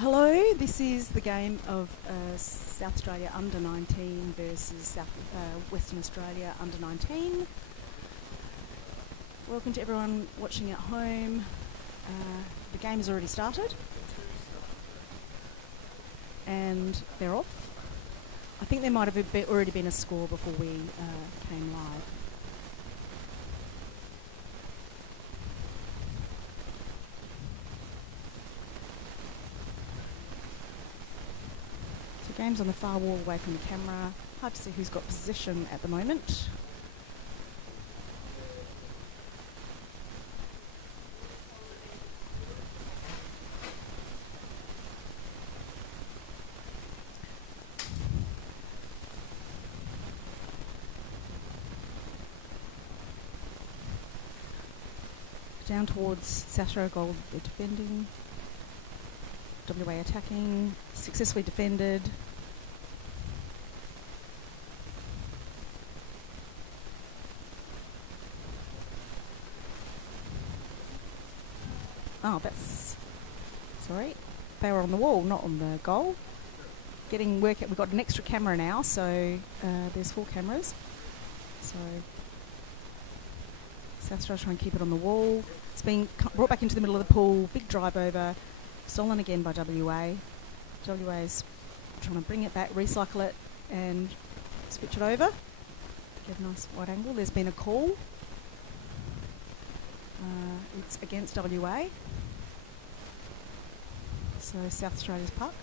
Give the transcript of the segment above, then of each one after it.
Hello, this is the game of South Australia under 19 versus Western Australia under 19. Welcome to everyone watching at home. The game has already started and they're off. I think there might have already been a score before we came live. Game's on the far wall away from the camera. Hard to see who's got position at the moment. Down towards South Australia goal, they're defending. WA attacking, successfully defended. Oh, that's... Sorry. They were on the wall, not on the goal. Getting work... We've got an extra camera now, so there's 4 cameras. So South Australia trying to keep it on the wall. It's being brought back into the middle of the pool. Big drive over. Stolen again by WA. WA's trying to bring it back, recycle it, and switch it over. Get a nice wide angle. There's been a call. It's against WA. So South Australia's puck.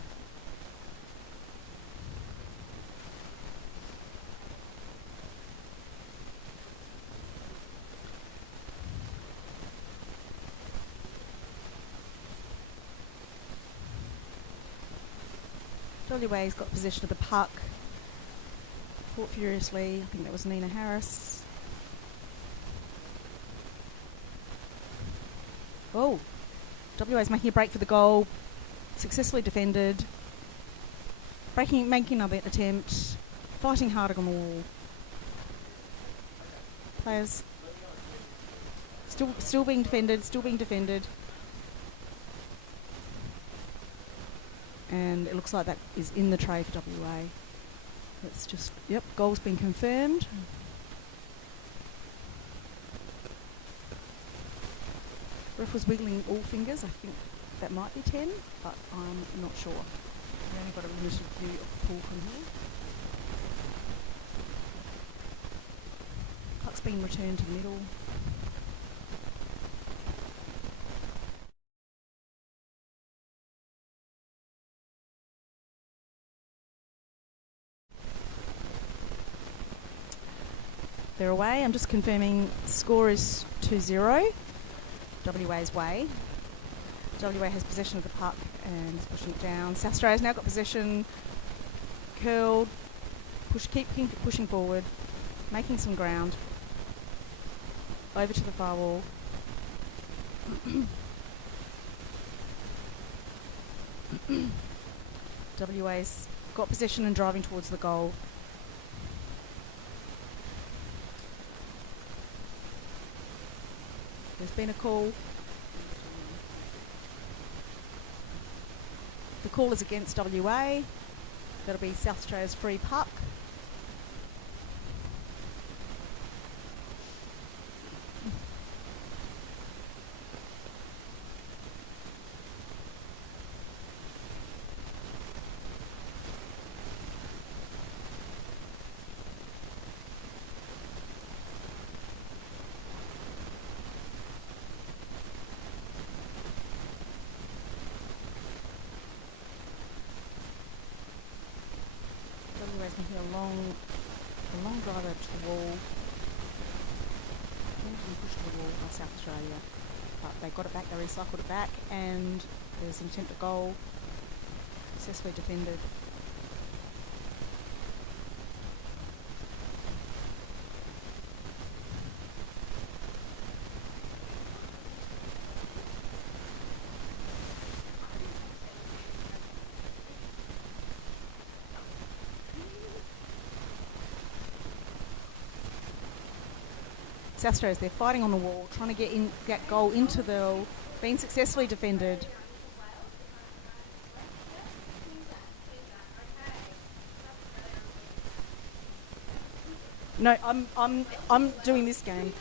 WA's got possession of the puck. Fought furiously. I think that was Nina Harris. Oh, WA's making a break for the goal. Successfully defended. Making another attempt. Fighting harder on the wall. Players still being defended. And it looks like that is in the tray for WA. It's just, yep, goal's been confirmed. Ref was wiggling all fingers. I think that might be 10, but I'm not sure. We've only got a limited view of the pool from here. Puck's been returned to the middle. They're away. I'm just confirming score is 2-0. WA's way. WA has possession of the puck and is pushing it down. South Australia's now got possession. Curled. Keep pushing forward. Making some ground. Over to the far wall. WA's got possession and driving towards the goal. There's been a call. The call is against WA. That'll be South Australia's free puck. Making a long drive over to the wall. Pushed to the wall by South Australia, but they got it back. They recycled it back, and there's an attempt at goal. Successfully defended. South Australia's there fighting on the wall, trying to get in that goal into the, being successfully defended. No, I'm doing this game.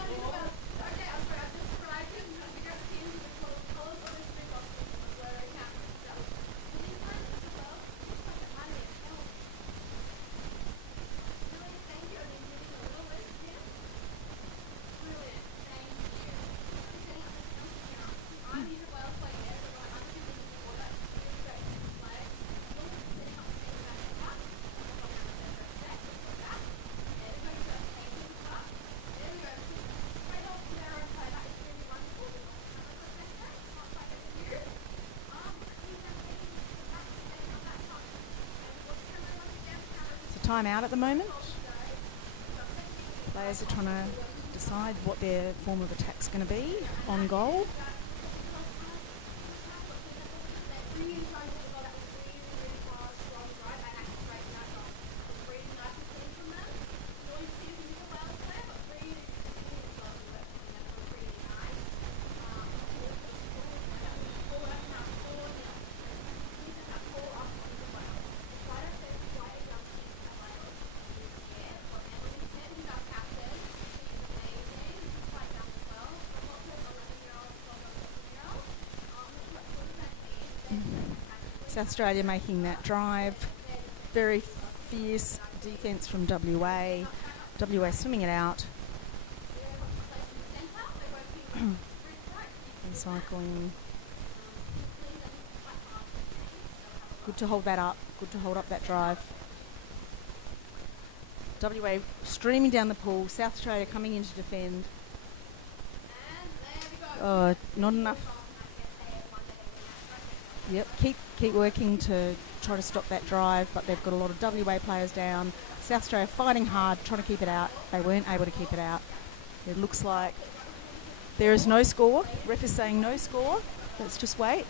Time out at the moment. Players are trying to decide what their form of attack's going to be on goal. South Australia making that drive. Very fierce defence from WA. WA swimming it out. Recycling. Good to hold that up. Good to hold up that drive. WA streaming down the pool. South Australia coming in to defend. Oh, not enough. Yep, keep working to try to stop that drive, but they've got a lot of WA players down. South Australia fighting hard, trying to keep it out. They weren't able to keep it out. It looks like there is no score. Ref is saying no score. Let's just wait.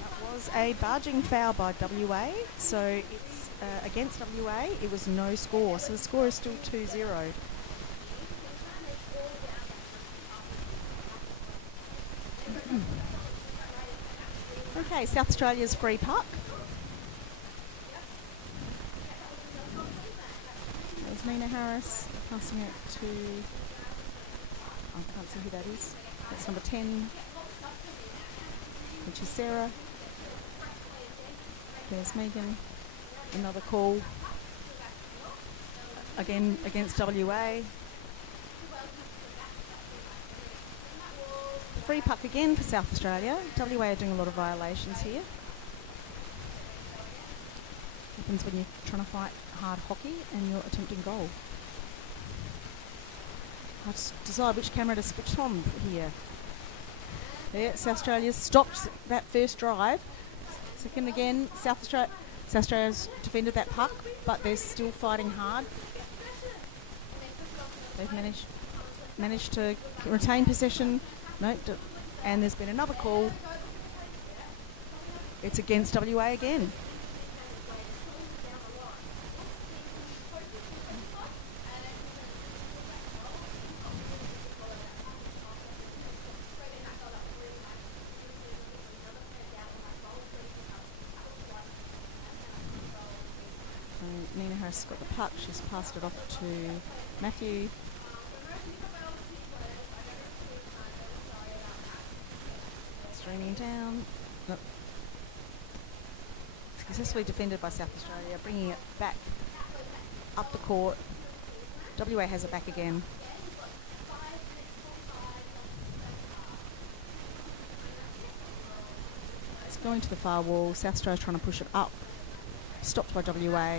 That was a barging foul by WA, so it's against WA. It was no score, so the score is still 2-0. Okay, South Australia's free puck. There's Nina Harris passing it to... I can't see who that is. That's number 10, which is Sarah. There's Megan. Another call. Again against WA. Free puck again for South Australia. WA are doing a lot of violations here. Happens when you're trying to fight hard hockey and you're attempting goal. I have to decide which camera to switch on here. There, South Australia's stopped that first drive. Second again, South Australia's defended that puck, but they're still fighting hard. They've managed to retain possession. No, and there's been another call. It's against WA again. So Nina Harris got the puck. She's passed it off to Matthew. Streaming down. Nope. Successfully defended by South Australia, bringing it back up the court. WA has it back again. It's going to the far wall. South Australia trying to push it up. Stopped by WA.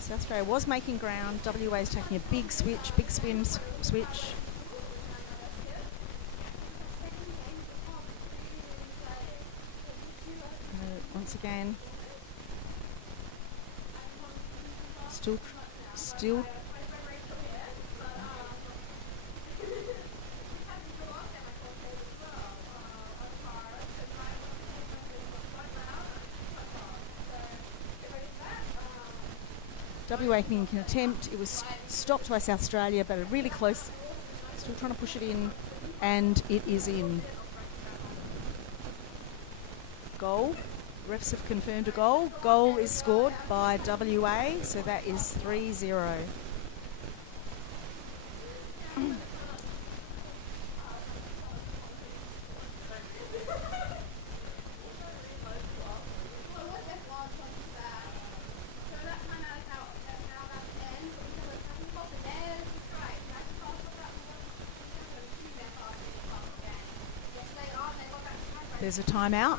South Australia was making ground. WA is taking a big switch, big swim switch. Once again, still. WA making an attempt. It was stopped by South Australia, but a really close. Still trying to push it in, and it is in. goal. Refs have confirmed a goal. Goal is scored by WA, so that is 3-0. There's a timeout.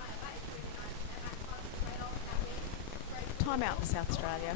Timeout for South Australia.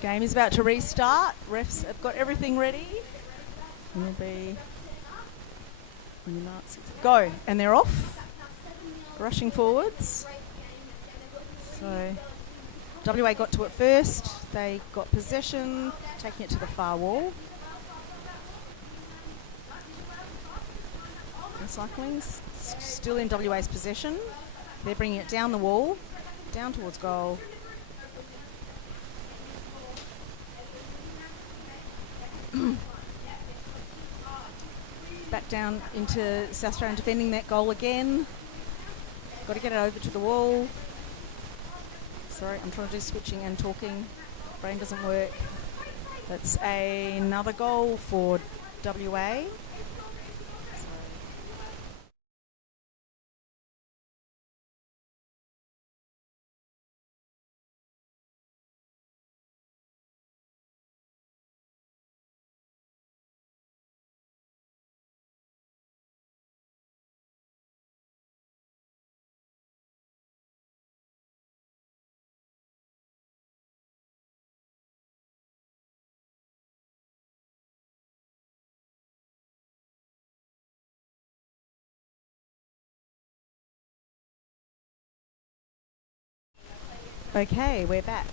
Game is about to restart. Refs have got everything ready. It'll be go, and they're off. Rushing forwards. So WA got to it first. They got possession, taking it to the far wall. Recycling's still in WA's possession. They're bringing it down the wall, down towards goal. Back down into South Australia defending that goal again. Got to get it over to the wall. Sorry, I'm trying to do switching and talking. Brain doesn't work. That's another goal for WA. Okay, we're back.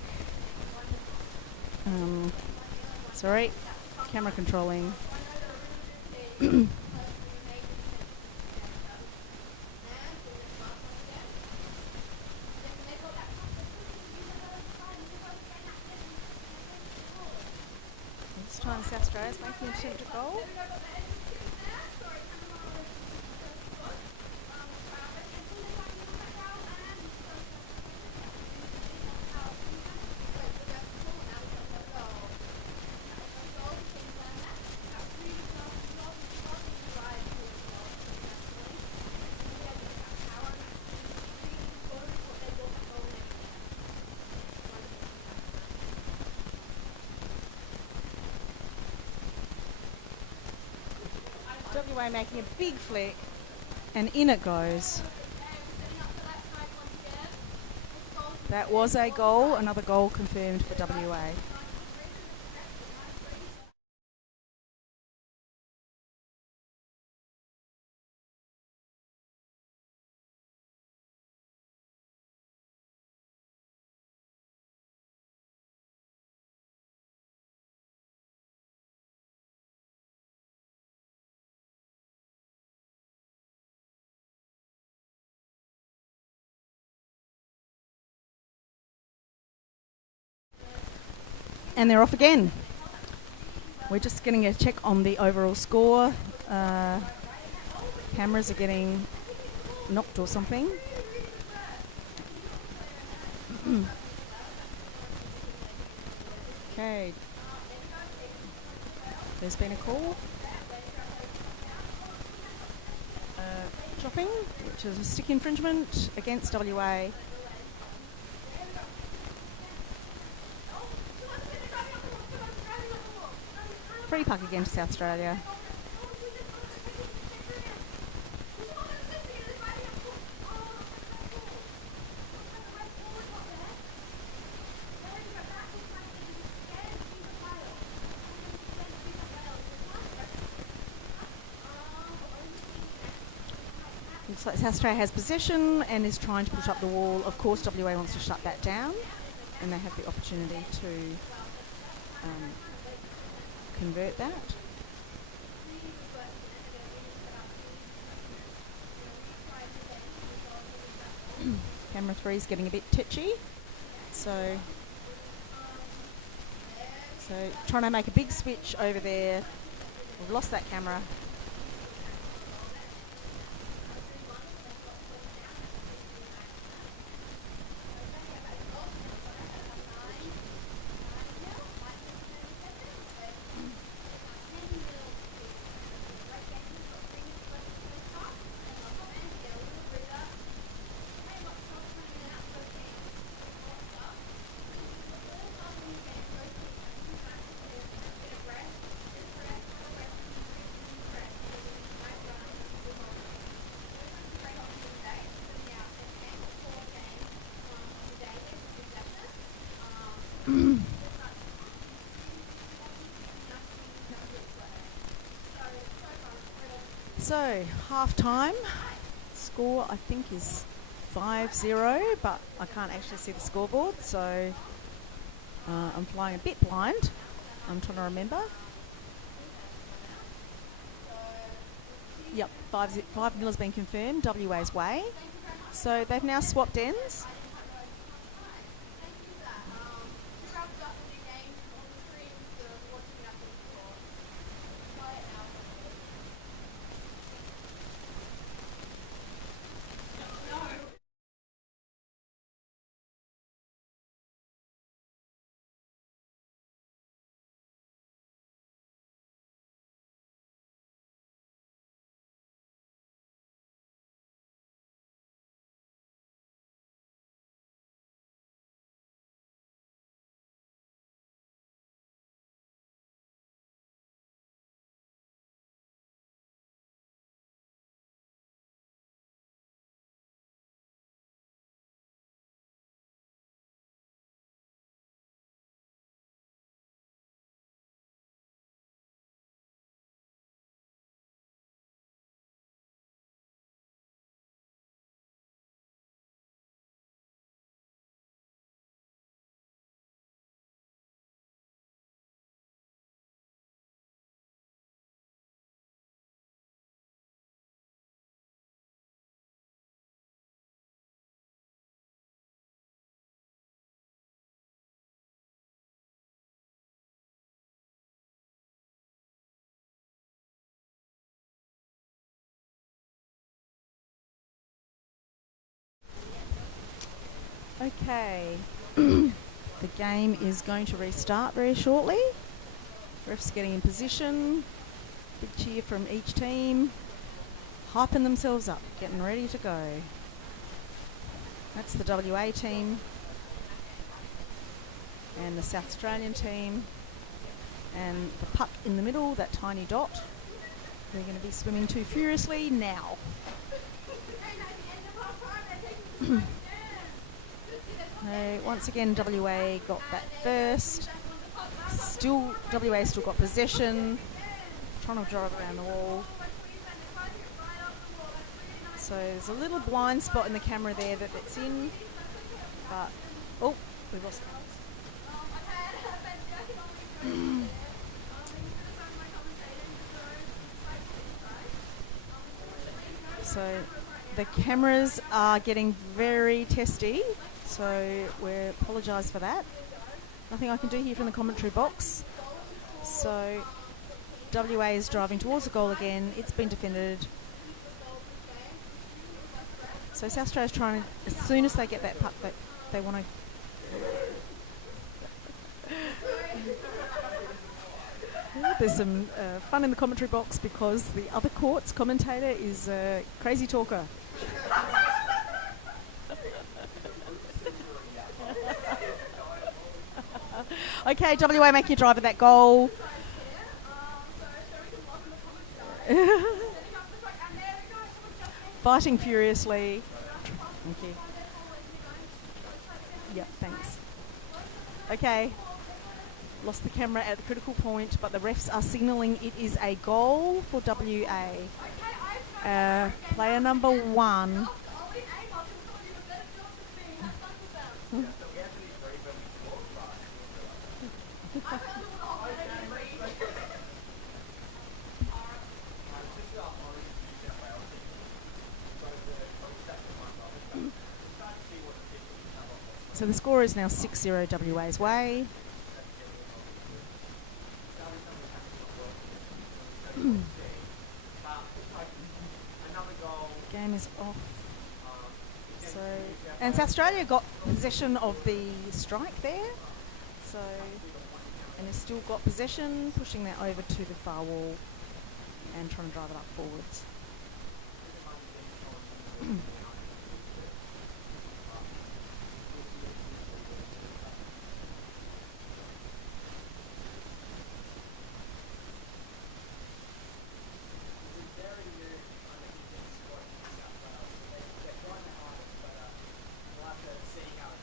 Sorry, camera controlling. This time South Australia's making an attempt at goal. WA making a big flick, and in it goes. That was a goal, another goal confirmed for WA. And they're off again. We're just getting a check on the overall score. Cameras are getting knocked or something. Okay. There's been a call. Dropping, which is a stick infringement against WA. free puck again to South Australia. Looks like South Australia has possession and is trying to push up the wall. Of course, WA wants to shut that down, and they have the opportunity to convert that. Camera 3 is getting a bit titchy, so trying to make a big switch over there. We've lost that camera. So, half-time score I think is 5-0, but I can't actually see the scoreboard, so I'm flying a bit blind. I'm trying to remember. Yep, 5-0 has been confirmed, WA's way. So they've now swapped ends. Okay, the game is going to restart very shortly. Refs getting in position, big cheer from each team, hyping themselves up, getting ready to go. That's the WA team and the South Australian team, and the puck in the middle, that tiny dot, they're going to be swimming to furiously now. Once again, WA got that first. WA still got possession. Trying to drive around the wall. So there's a little blind spot in the camera there that it's in. But, oh, we've lost cameras. So the cameras are getting very testy. So we apologise for that. Nothing I can do here from the commentary box. So WA is driving towards the goal again. It's been defended. So South Australia's trying to, as soon as they get that puck, they want to... There's some fun in the commentary box because the other court's commentator is a crazy talker. Okay, WA making a drive at that goal. Biting furiously. Thank you. Yep, thanks. Okay. Lost the camera at the critical point, but the refs are signalling it is a goal for WA. Player number 1. So the score is now 6-0 WA's way. Game is off. So, and South Australia got possession of the strike there. So, and they've still got possession, pushing that over to the far wall and trying to drive it up forwards.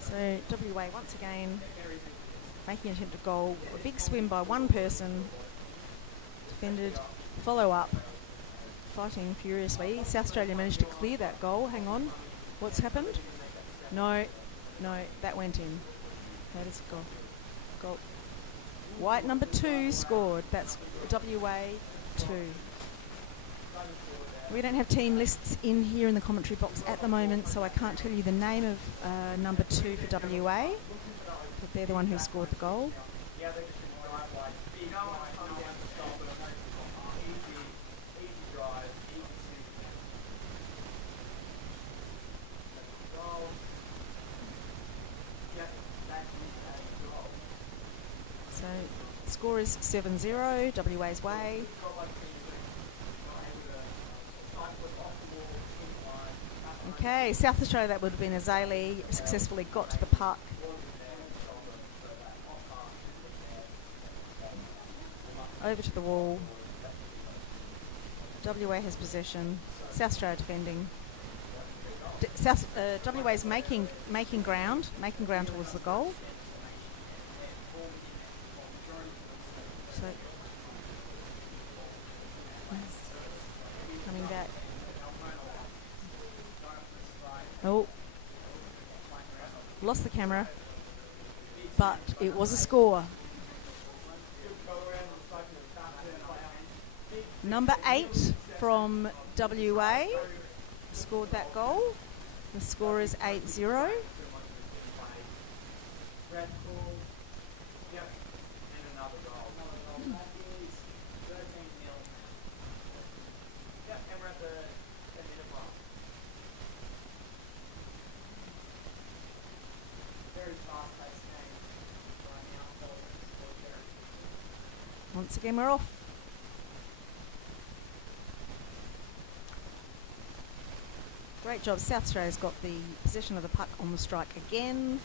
So WA once again making an attempt at goal. A big swim by one person. Defended, follow up, fighting furiously. South Australia managed to clear that goal. Hang on, what's happened? No, that went in. That is goal. Goal. White number 2 scored. That's WA 2. We don't have team lists in here in the commentary box at the moment, so I can't tell you the name of number 2 for WA, but they're the one who scored the goal. So score is 7-0, WA's way. Okay, South Australia, that would have been Azalea, successfully got to the puck. Over to the wall. WA has possession. South Australia defending. WA's making ground towards the goal. So coming back. Oh, lost the camera, but it was a score. Number 8 from WA scored that goal. The score is 8-0. Once again, we're off. Great job. South Australia's got the possession of the puck on the strike again,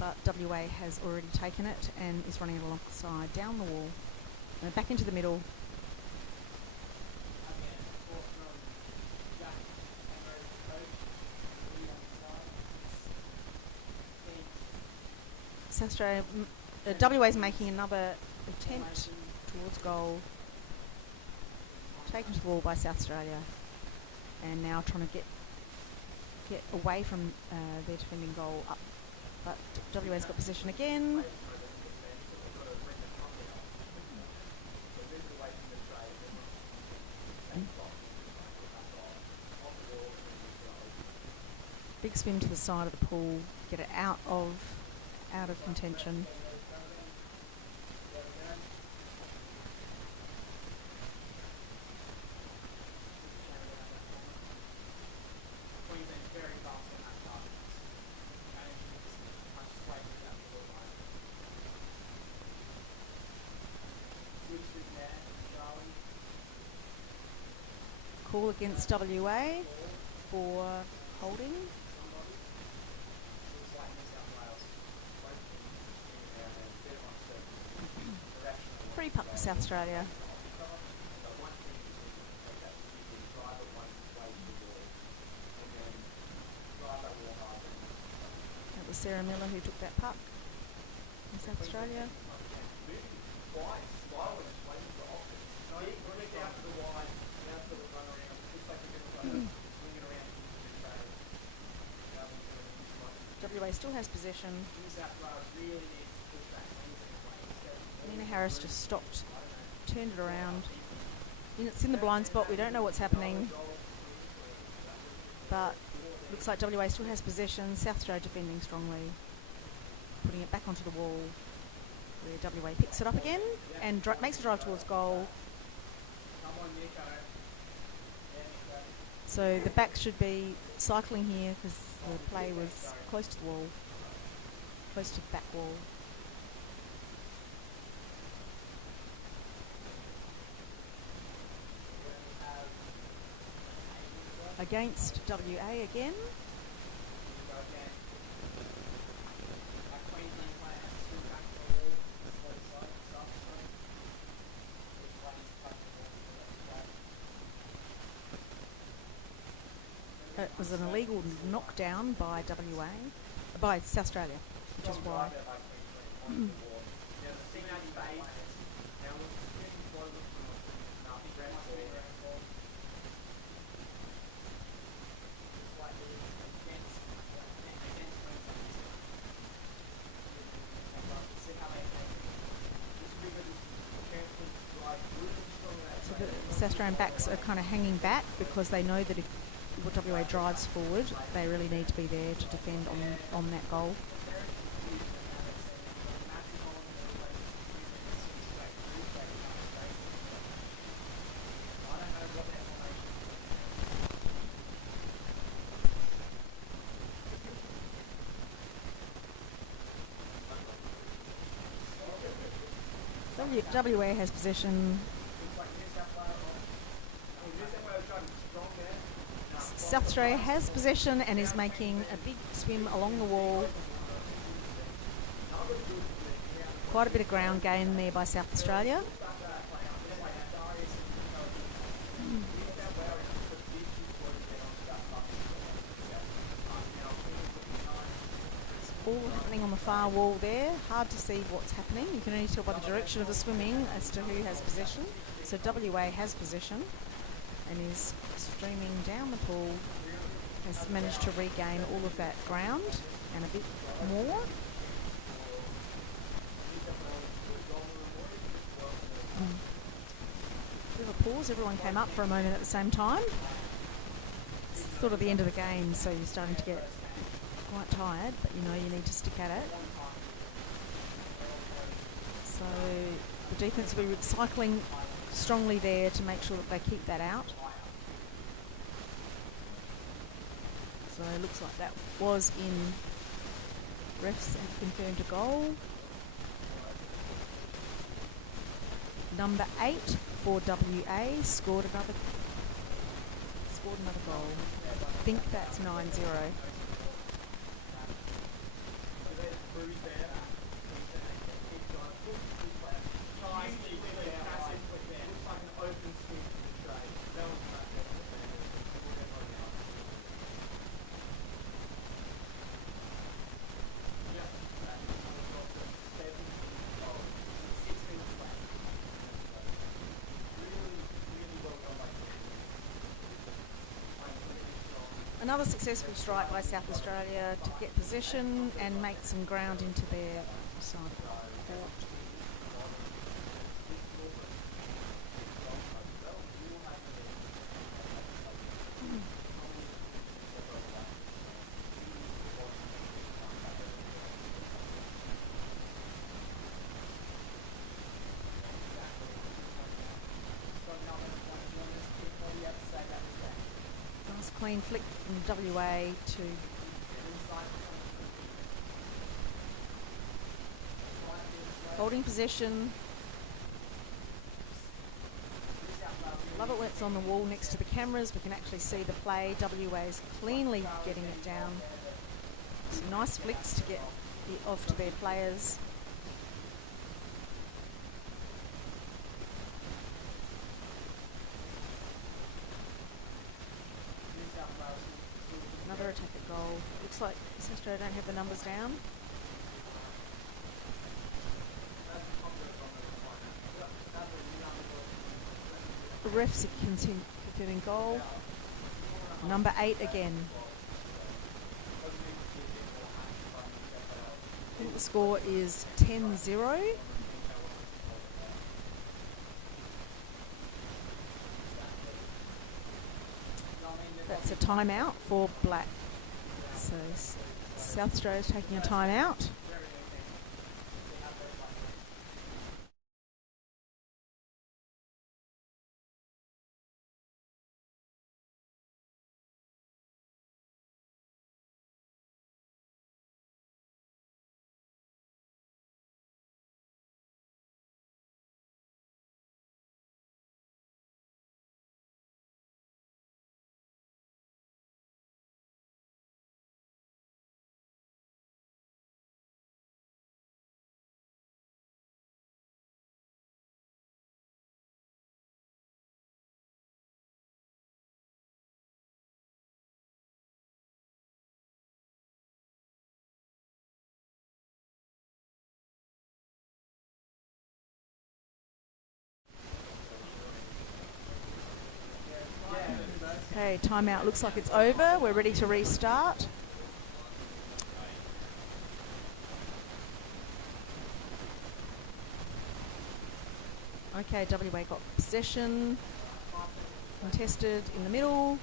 but WA has already taken it and is running it alongside down the wall. And back into the middle. South Australia, WA's making another attempt towards goal, taken to the wall by South Australia, and now trying to get away from their defending goal up, but WA's got possession again. Big spin to the side of the pool, get it out of contention. Call against WA for holding. Free puck for South Australia. Sarah Miller who took that puck in South Australia. WA still has possession. Nina Harris just stopped, turned it around. It's in the blind spot. We don't know what's happening. But looks like WA still has possession. South Australia defending strongly. Putting it back onto the wall where WA picks it up again and makes a drive towards goal. So the backs should be cycling here because the play was close to the wall, close to the back wall. Against WA again. It was an illegal knockdown by WA, by South Australia, which is why. So the South Australian backs are kind of hanging back because they know that if WA drives forward, they really need to be there to defend on that goal. WA has possession. South Australia has possession and is making a big swim along the wall. Quite a bit of ground gain there by South Australia. It's all happening on the far wall there. Hard to see what's happening. You can only tell by the direction of the swimming as to who has possession. So WA has possession and is streaming down the pool, has managed to regain all of that ground and a bit more. Bit of a pause, everyone came up for a moment at the same time. It's sort of the end of the game, so you're starting to get quite tired, but you know you need to stick at it. So the defence will be cycling strongly there to make sure that they keep that out. So it looks like that was in. Refs have confirmed a goal. Number 8 for WA scored another goal. I think that's 9-0. Another successful strike by South Australia to get possession and make some ground into their side of the court. Clean flick from WA to holding possession. Love it when it's on the wall next to the cameras. We can actually see the play. WA's cleanly getting it down. Some nice flicks to get it off to their players. Another attack at goal. Looks like South Australia don't have the numbers down. The refs are confirming goal. Number 8 again. I think the score is 10-0. That's a timeout for Black. So South Australia's taking a timeout. Okay, timeout looks like it's over. We're ready to restart. Okay, WA got possession. Contested in the middle.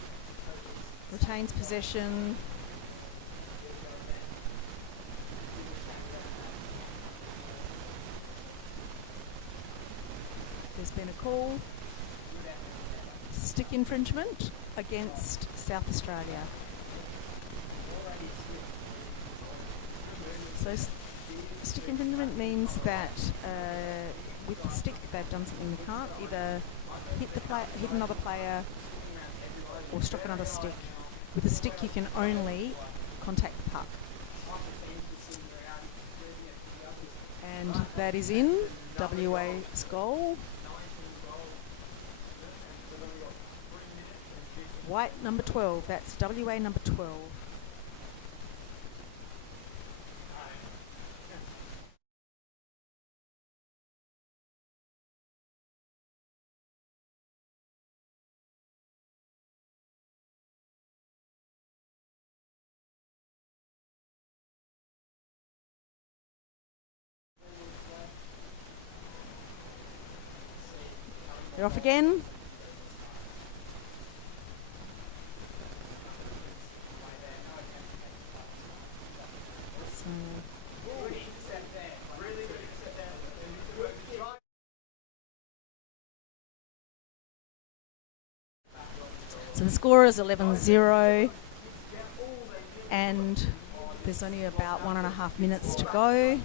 Retains possession. There's been a call. Stick infringement against South Australia. So stick infringement means that with the stick they've done something they can't, either hit another player or struck another stick. With the stick you can only contact the puck. And that is in WA's goal. White number 12, that's WA number 12. They're off again. So the score is 11-0 and there's only about 1.5 minutes to go.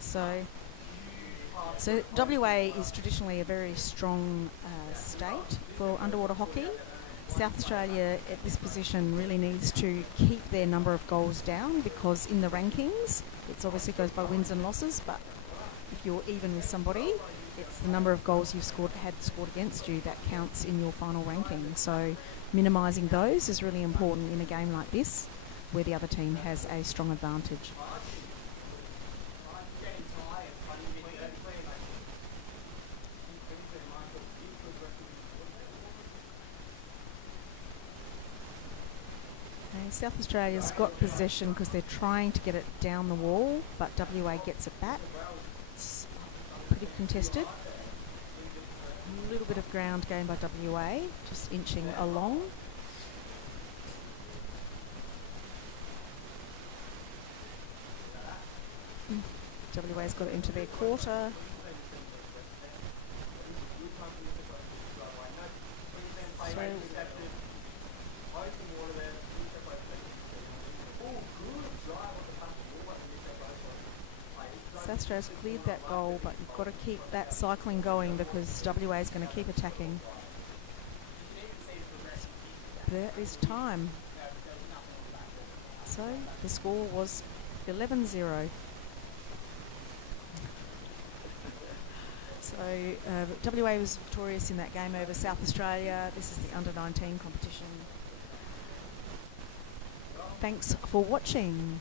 So WA is traditionally a very strong state for underwater hockey. South Australia at this position really needs to keep their number of goals down, because in the rankings it obviously goes by wins and losses, but if you're even with somebody, it's the number of goals you've scored against you that counts in your final ranking. So minimising those is really important in a game like this where the other team has a strong advantage. South Australia's got possession because they're trying to get it down the wall, but WA gets it back. It's pretty contested. A little bit of ground gained by WA, just inching along. WA's got it into their quarter. So South Australia's cleared that goal, but you've got to keep that cycling going because WA is going to keep attacking. There is time. So the score was 11-0. So WA was victorious in that game over South Australia. This is the under-19 competition. Thanks for watching.